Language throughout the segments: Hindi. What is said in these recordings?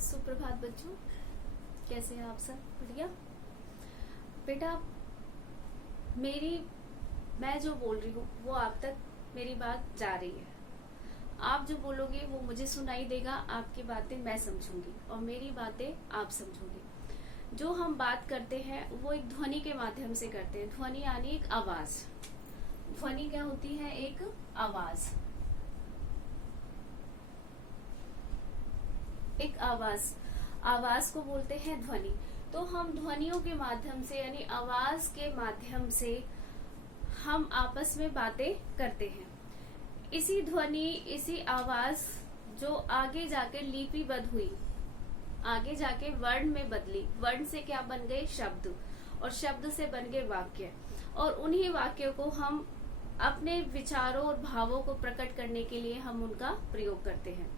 सुप्रभात बच्चों, कैसे हैं आप सब? बढ़िया बेटा। मेरी मैं जो बोल रही हूँ वो आप तक मेरी बात जा रही है। आप जो बोलोगे वो मुझे सुनाई देगा, आपकी बातें मैं समझूंगी और मेरी बातें आप समझोगे। जो हम बात करते हैं वो एक ध्वनि के माध्यम से करते हैं। ध्वनि यानी एक आवाज। ध्वनि क्या होती है? एक आवाज। एक आवाज को बोलते हैं ध्वनि। तो हम ध्वनियों के माध्यम से यानी आवाज के माध्यम से हम आपस में बातें करते हैं। इसी ध्वनि, इसी आवाज जो आगे जाके लिपिबद्ध हुई, आगे जाके वर्ण में बदली। वर्ण से क्या बन गए? शब्द, और शब्द से बन गए वाक्य। और उन्हीं वाक्यों को हम अपने विचारों और भावों को प्रकट करने के लिए हम उनका प्रयोग करते हैं।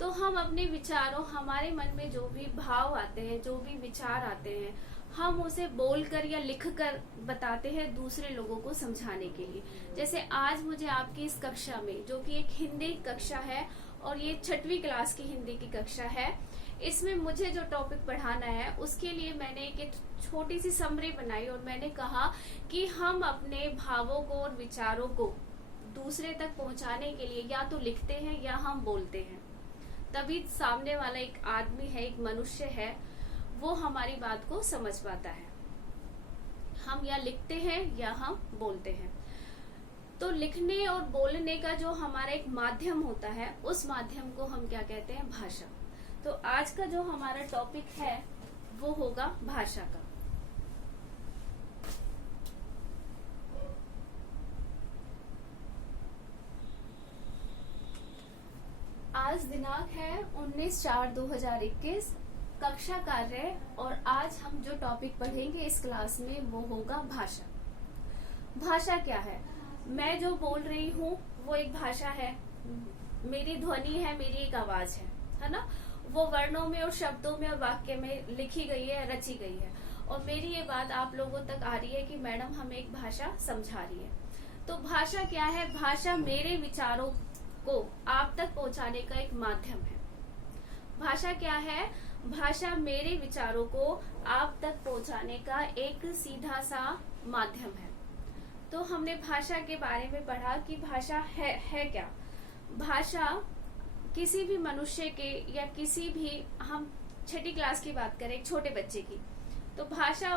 तो हम अपने विचारों, हमारे मन में जो भी भाव आते हैं, जो भी विचार आते हैं, हम उसे बोलकर या लिखकर बताते हैं दूसरे लोगों को समझाने के लिए। जैसे आज मुझे आपकी इस कक्षा में, जो कि एक हिंदी कक्षा है और ये 6वीं क्लास की हिंदी की कक्षा है, इसमें मुझे जो टॉपिक पढ़ाना है उसके लिए मैंने एक छोटी सी समरी बनाई और मैंने कहा कि हम अपने भावों को और विचारों को दूसरे तक पहुंचाने के लिए या तो लिखते हैं या हम बोलते हैं। तभी सामने वाला एक आदमी है, एक मनुष्य है, वो हमारी बात को समझ पाता है। हम या लिखते हैं या हम बोलते हैं। तो लिखने और बोलने का जो हमारा एक माध्यम होता है, उस माध्यम को हम क्या कहते हैं? भाषा। तो आज का जो हमारा टॉपिक है वो होगा भाषा का। आज दिनांक है 19/4/2021, कक्षा कार्य। और आज हम जो टॉपिक पढ़ेंगे इस क्लास में वो होगा भाषा। भाषा क्या है? मैं जो बोल रही हूँ वो एक भाषा है, मेरी ध्वनि है, मेरी एक आवाज है ना? वो वर्णों में और शब्दों में और वाक्य में लिखी गई है, रची गई है। और मेरी ये बात आप लोगों तक आ रही है कि मैडम हमें एक भाषा समझा रही है। तो भाषा क्या है? भाषा मेरे विचारों को आप तक पहुंचाने का एक माध्यम है। भाषा क्या है? भाषा मेरे विचारों को आप तक पहुंचाने का एक सीधा सा माध्यम है। तो हमने भाषा के बारे में पढ़ा कि भाषा है क्या? भाषा किसी भी मनुष्य के या किसी भी, हम 6ठी क्लास की बात करें, एक छोटे बच्चे की, तो भाषा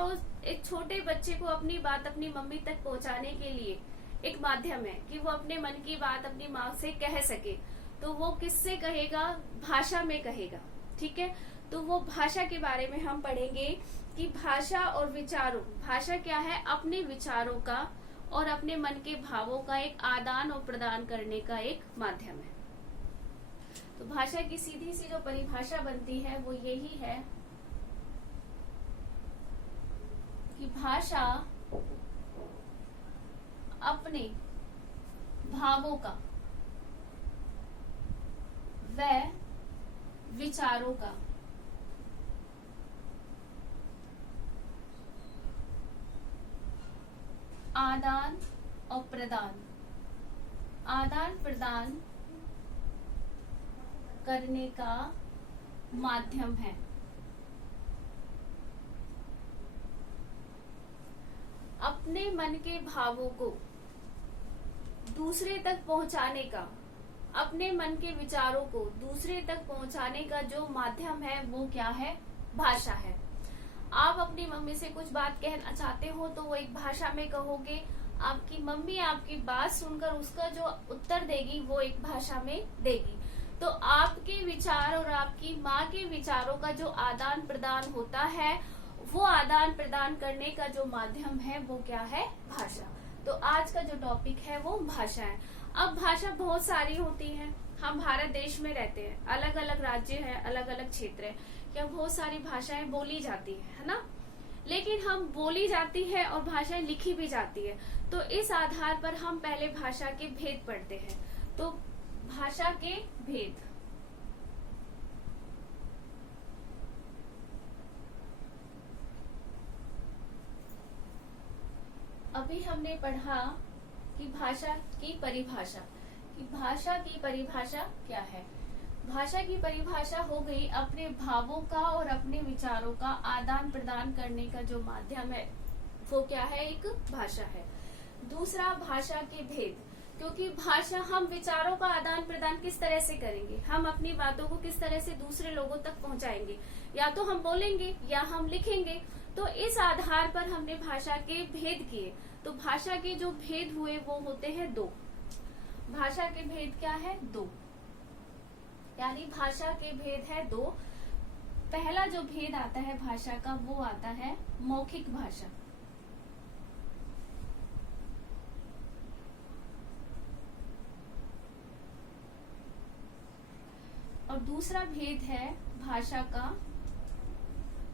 एक छोटे बच्चे को अपनी बात अपनी मम्मी तक पहुंचाने के लिए एक माध्यम है कि वो अपने मन की बात अपनी माँ से कह सके। तो वो किससे कहेगा? भाषा में कहेगा। ठीक है? तो वो भाषा के बारे में हम पढ़ेंगे कि भाषा और विचारों, भाषा क्या है? अपने विचारों का और अपने मन के भावों का एक आदान और प्रदान करने का एक माध्यम है। तो भाषा की सीधी सी जो परिभाषा बनती है वो यही है कि भाषा अपने भावों का व विचारों का आदान प्रदान करने का माध्यम है। अपने मन के भावों को दूसरे तक पहुंचाने का, अपने मन के विचारों को दूसरे तक पहुंचाने का जो माध्यम है वो क्या है? भाषा है। आप अपनी मम्मी से कुछ बात कहना चाहते हो तो वो एक भाषा में कहोगे। आपकी मम्मी आपकी बात सुनकर उसका जो उत्तर देगी वो एक भाषा में देगी। तो आपके विचार और आपकी माँ के विचारों का जो आदान प्रदान होता है, वो आदान प्रदान करने का जो माध्यम है वो क्या है? भाषा। तो आज का जो टॉपिक है वो भाषा है। अब भाषा बहुत सारी होती हैं। हम भारत देश में रहते हैं, अलग अलग राज्य हैं, अलग अलग क्षेत्र है, क्या बहुत सारी भाषाएं बोली जाती है ना? लेकिन हम बोली जाती है और भाषाएं लिखी भी जाती है। तो इस आधार पर हम पहले भाषा के भेद पढ़ते हैं। तो भाषा के भेद, अभी हमने पढ़ा कि भाषा की परिभाषा, कि भाषा की परिभाषा क्या है। भाषा की परिभाषा हो गई अपने भावों का और अपने विचारों का आदान प्रदान करने का जो माध्यम है वो क्या है, एक भाषा है। दूसरा, भाषा के भेद, क्योंकि भाषा, हम विचारों का आदान प्रदान किस तरह से करेंगे, हम अपनी बातों को किस तरह से दूसरे लोगों तक पहुंचाएंगे, या तो हम बोलेंगे या हम लिखेंगे। तो इस आधार पर हमने भाषा के भेद किए। तो भाषा के जो भेद हुए वो होते हैं दो। भाषा के भेद क्या है, दो, यानी भाषा के भेद है दो। पहला जो भेद आता है भाषा का वो आता है मौखिक भाषा। और दूसरा भेद है भाषा का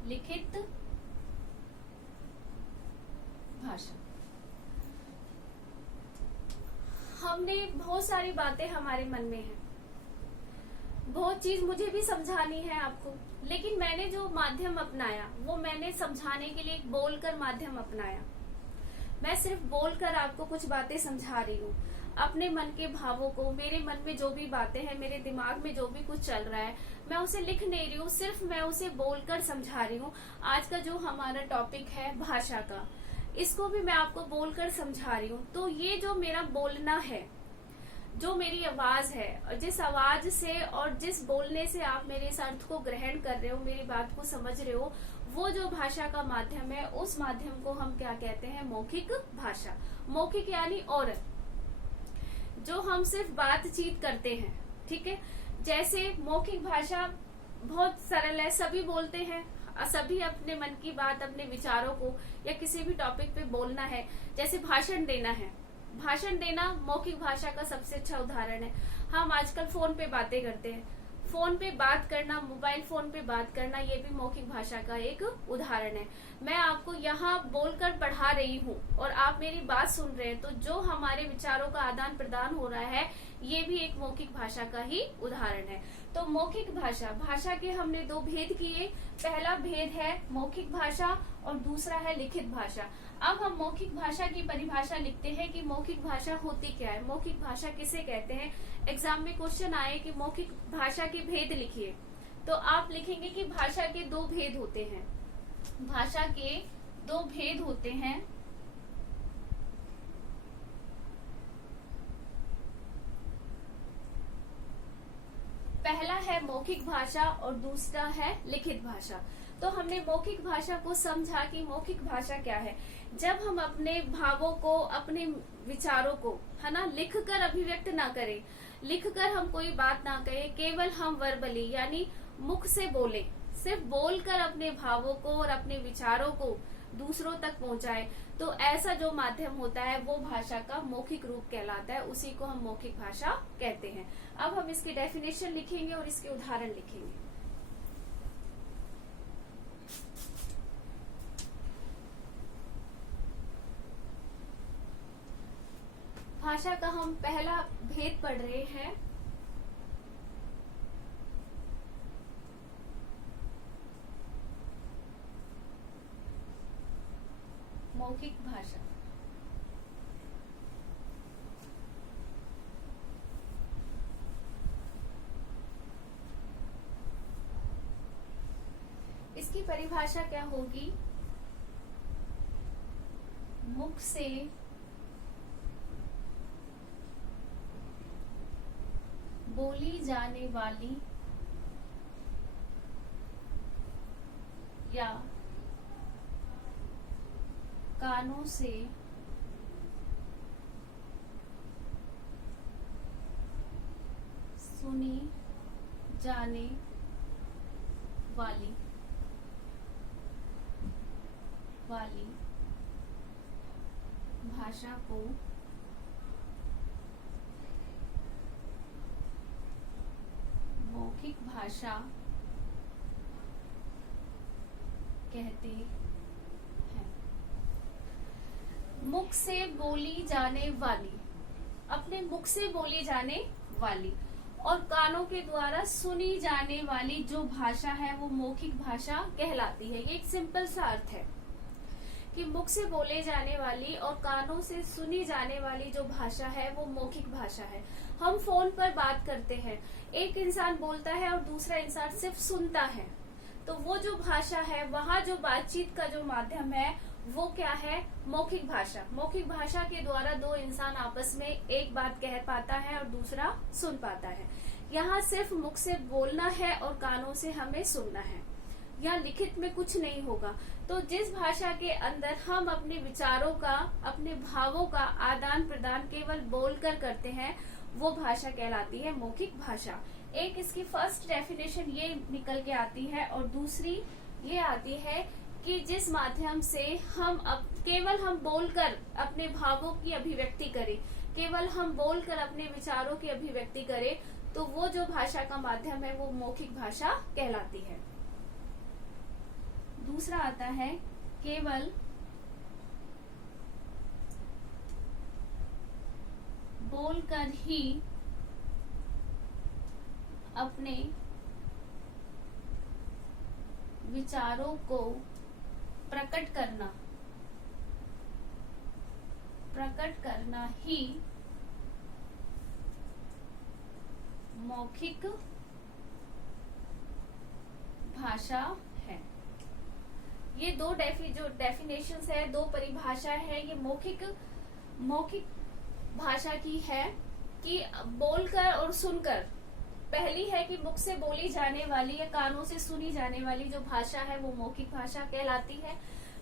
लिखित भाषा। हमने बहुत सारी बातें हमारे मन में हैं, बहुत चीज मुझे भी समझानी है आपको, लेकिन मैंने जो माध्यम अपनाया वो मैंने समझाने के लिए एक बोलकर माध्यम अपनाया। मैं सिर्फ बोलकर आपको कुछ बातें समझा रही हूँ, अपने मन के भावों को, मेरे मन में जो भी बातें हैं, मेरे दिमाग में जो भी कुछ चल रहा है, मैं उसे लिख नहीं रही हूँ, सिर्फ मैं उसे बोलकर समझा रही हूँ। आज का जो हमारा टॉपिक है भाषा का, इसको भी मैं आपको बोलकर समझा रही हूँ। तो ये जो मेरा बोलना है, जो मेरी आवाज है, और जिस आवाज से और जिस बोलने से आप मेरे इस अर्थ को ग्रहण कर रहे हो, मेरी बात को समझ रहे हो, वो जो भाषा का माध्यम है, उस माध्यम को हम क्या कहते हैं, मौखिक भाषा। मौखिक यानी औरत, जो हम सिर्फ बातचीत करते हैं, ठीक है। जैसे मौखिक भाषा बहुत सरल है, सभी बोलते हैं, सभी अपने मन की बात, अपने विचारों को या किसी भी टॉपिक पे बोलना है। जैसे भाषण देना है, भाषण देना मौखिक भाषा का सबसे अच्छा उदाहरण है। हम आजकल फोन पे बातें करते हैं, फोन पे बात करना, मोबाइल फोन पे बात करना, ये भी मौखिक भाषा का एक उदाहरण है। मैं आपको यहाँ बोलकर पढ़ा रही हूँ और आप मेरी बात सुन रहे हैं, तो जो हमारे विचारों का आदान प्रदान हो रहा है, ये भी एक मौखिक भाषा का ही उदाहरण है। तो मौखिक भाषा, भाषा के हमने दो भेद किए। पहला भेद है मौखिक भाषा और दूसरा है लिखित भाषा। अब हम मौखिक भाषा की परिभाषा लिखते हैं कि मौखिक भाषा होती क्या है, मौखिक भाषा किसे कहते हैं। एग्जाम में क्वेश्चन आए कि मौखिक भाषा के भेद लिखिए, तो आप लिखेंगे कि भाषा के दो भेद होते हैं। भाषा के दो भेद होते हैं। पहला है मौखिक भाषा और दूसरा है लिखित भाषा। तो हमने मौखिक भाषा को समझा कि मौखिक भाषा क्या है। जब हम अपने भावों को, अपने विचारों को, है ना, लिखकर अभिव्यक्त ना करें, लिखकर हम कोई बात ना कहें, केवल हम वर्बली यानी मुख से बोले, सिर्फ बोलकर अपने भावों को और अपने विचारों को दूसरों तक पहुंचाए, तो ऐसा जो माध्यम होता है वो भाषा का मौखिक रूप कहलाता है, उसी को हम मौखिक भाषा कहते हैं। अब हम इसकी डेफिनेशन लिखेंगे और इसके उदाहरण लिखेंगे। भाषा का हम पहला भेद पढ़ रहे हैं, मौखिक भाषा। इसकी परिभाषा क्या होगी, मुख से बोली जाने वाली या कानों से सुनी जाने वाली भाषा को मौखिक भाषा कहते हैं। मुख से बोली जाने वाली, अपने मुख से बोली जाने वाली और कानों के द्वारा सुनी जाने वाली जो भाषा है वो मौखिक भाषा कहलाती है। ये एक सिंपल सा अर्थ है। कि मुख से बोले जाने वाली और कानों से सुनी जाने वाली जो भाषा है वो मौखिक भाषा है। हम फोन पर बात करते हैं, एक इंसान बोलता है और दूसरा इंसान सिर्फ सुनता है, तो वो जो भाषा है, वहाँ जो बातचीत का जो माध्यम है वो क्या है? मौखिक भाषा। मौखिक भाषा के द्वारा दो इंसान आपस में एक बात कह पाता है और दूसरा सुन पाता है। यहाँ सिर्फ मुख से बोलना है और कानों से हमें सुनना है, यहाँ लिखित में कुछ नहीं होगा। तो जिस भाषा के अंदर हम अपने विचारों का, अपने भावों का आदान प्रदान केवल बोलकर करते हैं, वो भाषा कहलाती है मौखिक भाषा। एक इसकी फर्स्ट डेफिनेशन ये निकल के आती है और दूसरी ये आती है कि जिस माध्यम से केवल हम बोलकर अपने भावों की अभिव्यक्ति करें, केवल हम बोलकर अपने विचारों की अभिव्यक्ति करें, तो वो जो भाषा का माध्यम है वो मौखिक भाषा कहलाती है। दूसरा आता है केवल बोलकर ही अपने विचारों को प्रकट करना ही मौखिक भाषा है। ये दो जो डेफिनेशंस है, दो परिभाषा है, ये मौखिक भाषा की है कि बोलकर और सुनकर। पहली है कि मुख से बोली जाने वाली या कानों से सुनी जाने वाली जो भाषा है वो मौखिक भाषा कहलाती है।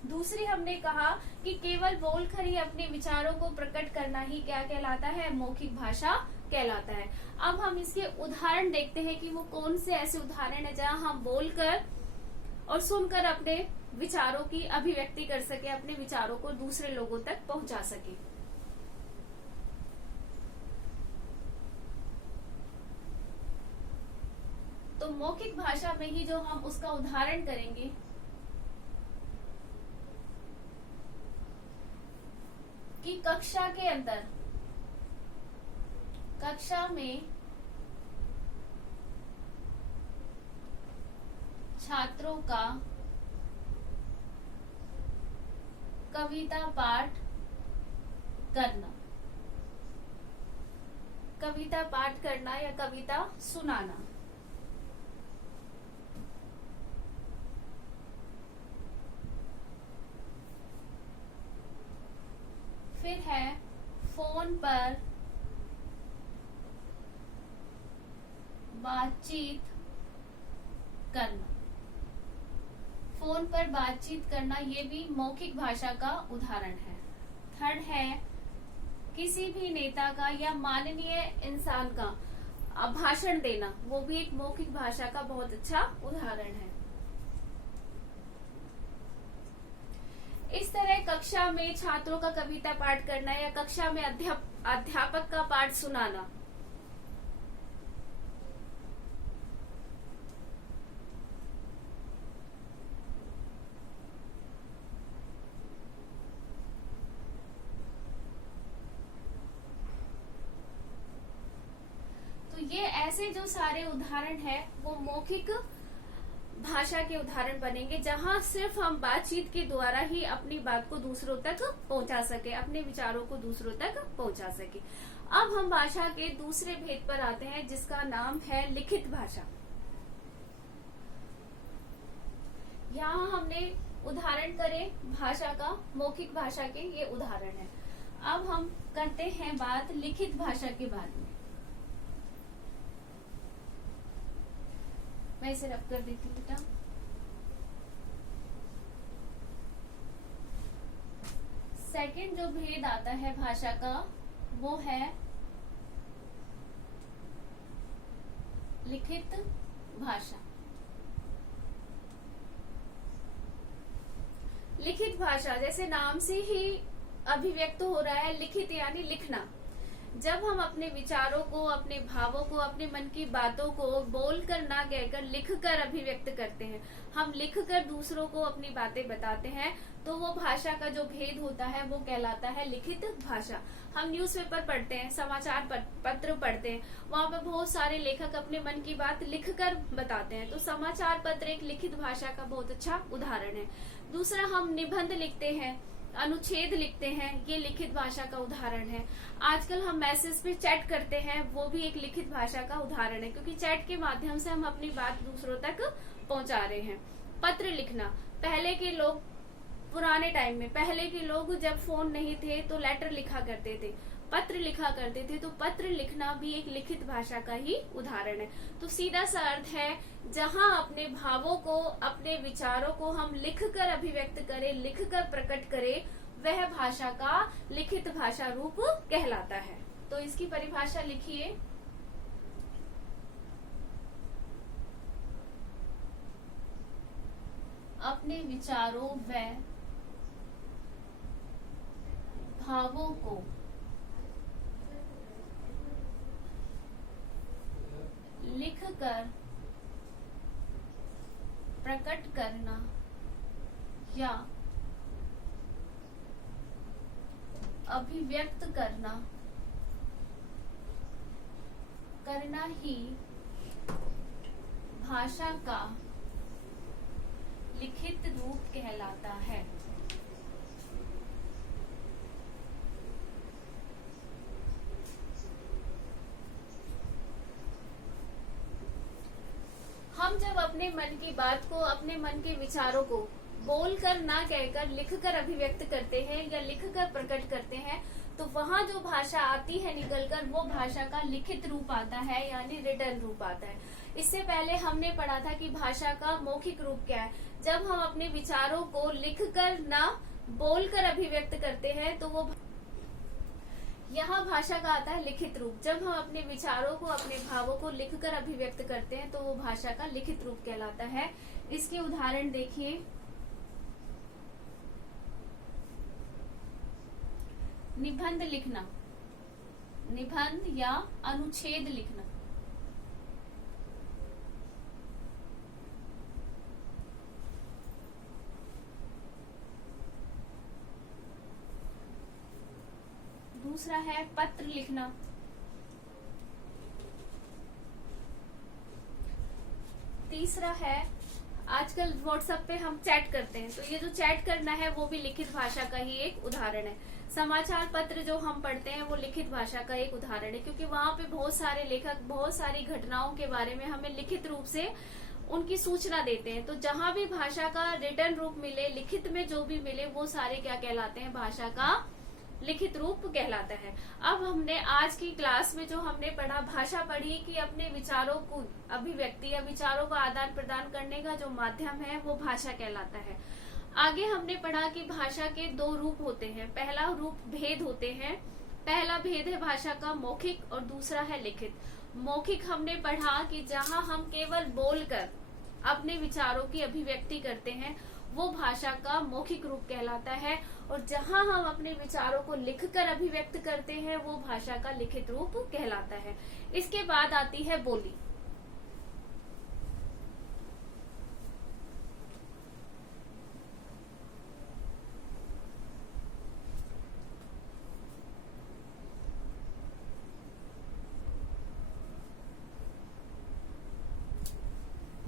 दूसरी हमने कहा कि केवल बोलकर ही अपने विचारों को प्रकट करना ही क्या कहलाता है? मौखिक भाषा कहलाता है। अब हम इसके उदाहरण देखते हैं कि वो कौन से ऐसे उदाहरण है जहाँ हम बोलकर और सुनकर अपने विचारों की अभिव्यक्ति कर सके, अपने विचारों को दूसरे लोगों तक पहुंचा सके। तो मौखिक भाषा में ही जो हम उसका उदाहरण करेंगे, कि कक्षा के अंदर, कक्षा में छात्रों का कविता पाठ करना या कविता सुनाना। फिर है फोन पर बातचीत करना। फोन पर बातचीत करना ये भी मौखिक भाषा का उदाहरण है। थर्ड है किसी भी नेता का या माननीय इंसान का भाषण देना, वो भी एक मौखिक भाषा का बहुत अच्छा उदाहरण है। इस तरह कक्षा में छात्रों का कविता पाठ करना या कक्षा में अध्यापक का पाठ सुनाना, तो ये ऐसे जो सारे उदाहरण है वो मौखिक भाषा के उदाहरण बनेंगे, जहां सिर्फ हम बातचीत के द्वारा ही अपनी बात को दूसरों तक पहुंचा सके, अपने विचारों को दूसरों तक पहुंचा सके। अब हम भाषा के दूसरे भेद पर आते हैं जिसका नाम है लिखित भाषा। यहाँ हमने उदाहरण करे भाषा का, मौखिक भाषा के ये उदाहरण है। अब हम करते हैं बात लिखित भाषा के बारे में। मैं इसे रब कर देती हूँ बेटा। सेकंड जो भेद आता है भाषा का वो है लिखित भाषा। लिखित भाषा जैसे नाम से ही अभिव्यक्त हो रहा है, लिखित यानी लिखना। जब हम अपने विचारों को, अपने भावों को, अपने मन की बातों को बोलकर ना कहकर लिखकर अभिव्यक्त करते हैं, हम लिखकर दूसरों को अपनी बातें बताते हैं, तो वो भाषा का जो भेद होता है वो कहलाता है लिखित भाषा। हम न्यूज़पेपर पढ़ते हैं, समाचार पत्र पढ़ते हैं, वहां पे बहुत सारे लेखक अपने मन की बात लिखकर बताते हैं, तो समाचार पत्र एक लिखित भाषा का बहुत अच्छा उदाहरण है। दूसरा, हम निबंध लिखते हैं, अनुच्छेद लिखते हैं, ये लिखित भाषा का उदाहरण है। आजकल हम मैसेज पे चैट करते हैं, वो भी एक लिखित भाषा का उदाहरण है, क्योंकि चैट के माध्यम से हम अपनी बात दूसरों तक पहुंचा रहे हैं। पत्र लिखना, पहले के लोग, पुराने टाइम में पहले के लोग जब फोन नहीं थे तो लेटर लिखा करते थे, पत्र लिखा करते थे, तो पत्र लिखना भी एक लिखित भाषा का ही उदाहरण है। तो सीधा सा अर्थ है, जहां अपने भावों को, अपने विचारों को हम लिखकर अभिव्यक्त करें, लिखकर प्रकट करें, वह भाषा का लिखित भाषा रूप कहलाता है। तो इसकी परिभाषा लिखिए। अपने विचारों व भावों को लिखकर प्रकट करना या अभिव्यक्त करना ही भाषा का लिखित रूप कहलाता है। हम जब अपने मन की बात को, अपने मन के विचारों को बोलकर ना कहकर लिखकर अभिव्यक्त करते हैं या लिखकर प्रकट करते हैं, तो वहां जो भाषा आती है निकलकर, वो भाषा का लिखित रूप आता है, यानी रिटन रूप आता है। इससे पहले हमने पढ़ा था कि भाषा का मौखिक रूप क्या है। जब हम अपने विचारों को लिखकर ना बोलकर अभिव्यक्त करते हैं, तो वो यहाँ भाषा का आता है लिखित रूप। जब हम अपने विचारों को, अपने भावों को लिखकर अभिव्यक्त करते हैं, तो वो भाषा का लिखित रूप कहलाता है। इसके उदाहरण देखिए। निबंध लिखना, निबंध या अनुच्छेद लिखना। दूसरा है पत्र लिखना। तीसरा है, आजकल व्हाट्सएप पे हम चैट करते हैं, तो ये जो चैट करना है वो भी लिखित भाषा का ही एक उदाहरण है। समाचार पत्र जो हम पढ़ते हैं वो लिखित भाषा का एक उदाहरण है, क्योंकि वहां पे बहुत सारे लेखक बहुत सारी घटनाओं के बारे में हमें लिखित रूप से उनकी सूचना देते हैं। तो जहां भी भाषा का रिटन रूप मिले, लिखित में जो भी मिले, वो सारे क्या कहलाते हैं, भाषा का लिखित रूप कहलाता है। अब हमने आज की क्लास में जो हमने पढ़ा, भाषा पढ़ी कि अपने विचारों को अभिव्यक्ति या विचारों का आदान प्रदान करने का जो माध्यम है वो भाषा कहलाता है। आगे हमने पढ़ा कि भाषा के दो रूप होते हैं। पहला रूप भेद होते हैं। पहला भेद है भाषा का मौखिक और दूसरा है लिखित। मौखिक हमने पढ़ा कि जहां हम केवल बोलकर अपने विचारों की अभिव्यक्ति करते हैं, वो भाषा का मौखिक रूप कहलाता है, और जहां हम अपने विचारों को लिखकर अभिव्यक्त करते हैं, वो भाषा का लिखित रूप कहलाता है। इसके बाद आती है बोली।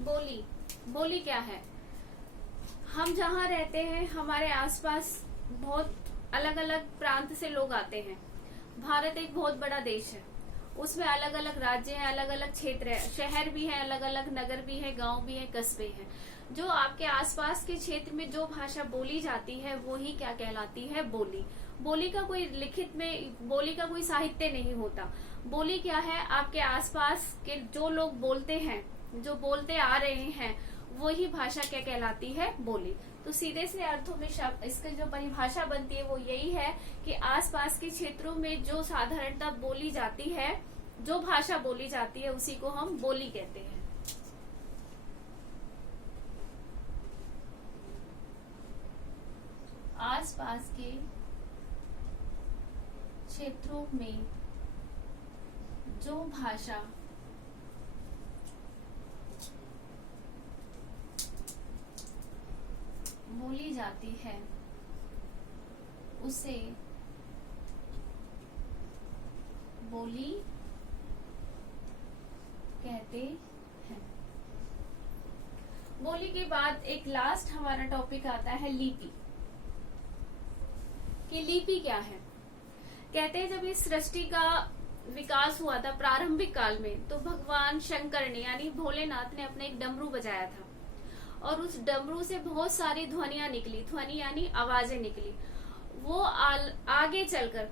बोली, बोली क्या है? हम जहाँ रहते हैं, हमारे आसपास बहुत अलग अलग प्रांत से लोग आते हैं। भारत एक बहुत बड़ा देश है, उसमें अलग अलग राज्य हैं, अलग अलग क्षेत्र है, शहर भी है, अलग अलग नगर भी है, गांव भी है, कस्बे हैं। जो आपके आसपास के क्षेत्र में जो भाषा बोली जाती है, वो ही क्या कहलाती है, बोली। बोली का कोई लिखित में, बोली का कोई साहित्य नहीं होता। बोली क्या है, आपके आसपास के जो लोग बोलते हैं, जो बोलते आ रहे हैं, वही भाषा क्या कहलाती है, बोली। तो सीधे से अर्थों में शब्द, इसकी जो परिभाषा बनती है वो यही है कि आसपास के क्षेत्रों में जो साधारणतः बोली जाती है, जो भाषा बोली जाती है, उसी को हम बोली कहते हैं। आसपास के क्षेत्रों में जो भाषा बोली जाती है उसे बोली कहते हैं। बोली के बाद एक लास्ट हमारा टॉपिक आता है लिपि। कि लिपि क्या है? कहते हैं जब इस सृष्टि का विकास हुआ था प्रारंभिक काल में, तो भगवान शंकर ने यानी भोलेनाथ ने अपने एक डमरू बजाया था, और उस डमरू से बहुत सारी ध्वनियां निकली। ध्वनि यानी आवाजें निकली। वो आगे चलकर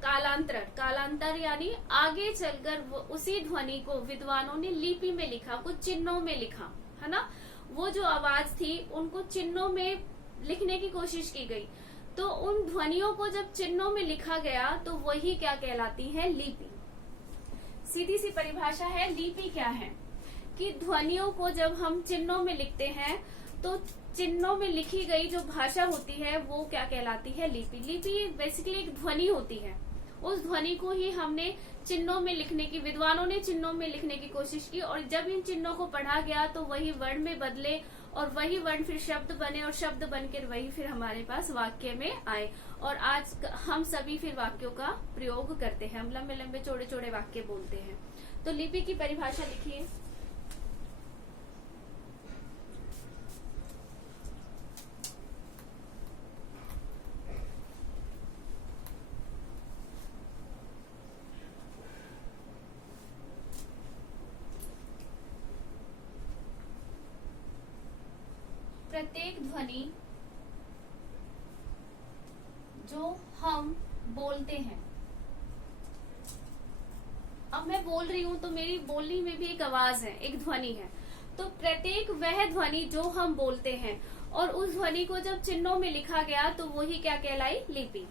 कालांतर यानी आगे चलकर वो उसी ध्वनि को विद्वानों ने लिपि में लिखा, कुछ चिन्हों में लिखा, है ना। वो जो आवाज थी उनको चिन्हों में लिखने की कोशिश की गई। तो उन ध्वनियों को जब चिन्हों में लिखा गया तो वही क्या कहलाती है? लिपि। सीधी सी परिभाषा है लिपि क्या है, कि ध्वनियों को जब हम चिन्हों में लिखते हैं तो चिन्हों में लिखी गई जो भाषा होती है वो क्या कहलाती है? लिपि। लिपि बेसिकली एक ध्वनि होती है। उस ध्वनि को ही हमने चिन्हों में लिखने की, विद्वानों ने चिन्हों में लिखने की कोशिश की, और जब इन चिन्हों को पढ़ा गया तो वही वर्ण में बदले, और वही वर्ण फिर शब्द बने, और शब्द बनकर वही फिर हमारे पास वाक्य में आए। और आज हम सभी फिर वाक्यों का प्रयोग करते हैं, हम लंबे लंबे चौड़े चौड़े वाक्य बोलते हैं। तो लिपि की परिभाषा लिखिए। प्रत्येक ध्वनि जो हम बोलते हैं, अब मैं बोल रही हूं तो मेरी बोलने में भी एक आवाज है, एक ध्वनि है। तो प्रत्येक वह ध्वनि जो हम बोलते हैं, और उस ध्वनि को जब चिन्हों में लिखा गया तो वही क्या कहलाई? लिपि।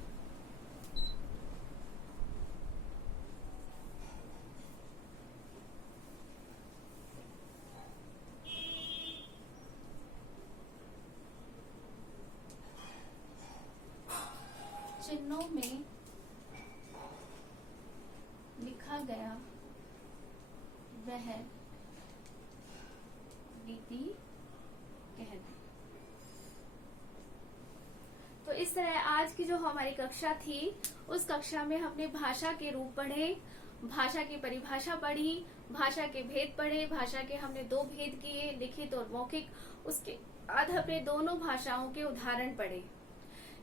चिन्हों में लिखा गया वह लिपि कहते। तो इस तरह आज की जो हमारी कक्षा थी, उस कक्षा में हमने भाषा के रूप पढ़े, भाषा की परिभाषा पढ़ी, भाषा के भेद पढ़े। भाषा के हमने दो भेद किए, लिखित और मौखिक। उसके बाद हमने दोनों भाषाओं के उदाहरण पढ़े।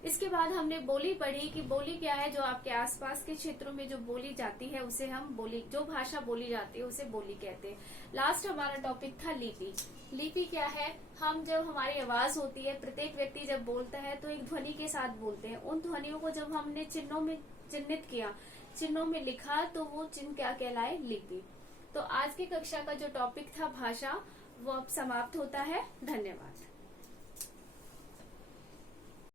इसके बाद हमने बोली पढ़ी कि बोली क्या है, जो आपके आसपास के क्षेत्रों में जो बोली जाती है उसे हम बोली, जो भाषा बोली जाती है उसे बोली कहते हैं। लास्ट हमारा टॉपिक था लिपि। लिपि क्या है? हम जब हमारी आवाज होती है, प्रत्येक व्यक्ति जब बोलता है तो एक ध्वनि के साथ बोलते हैं। उन ध्वनियों को जब हमने चिन्हों में चिन्हित किया, चिन्हों में लिखा, तो वो चिन्ह क्या कहलाए? लिपि। तो आज की कक्षा का जो टॉपिक था भाषा, वो अब समाप्त होता है। धन्यवाद।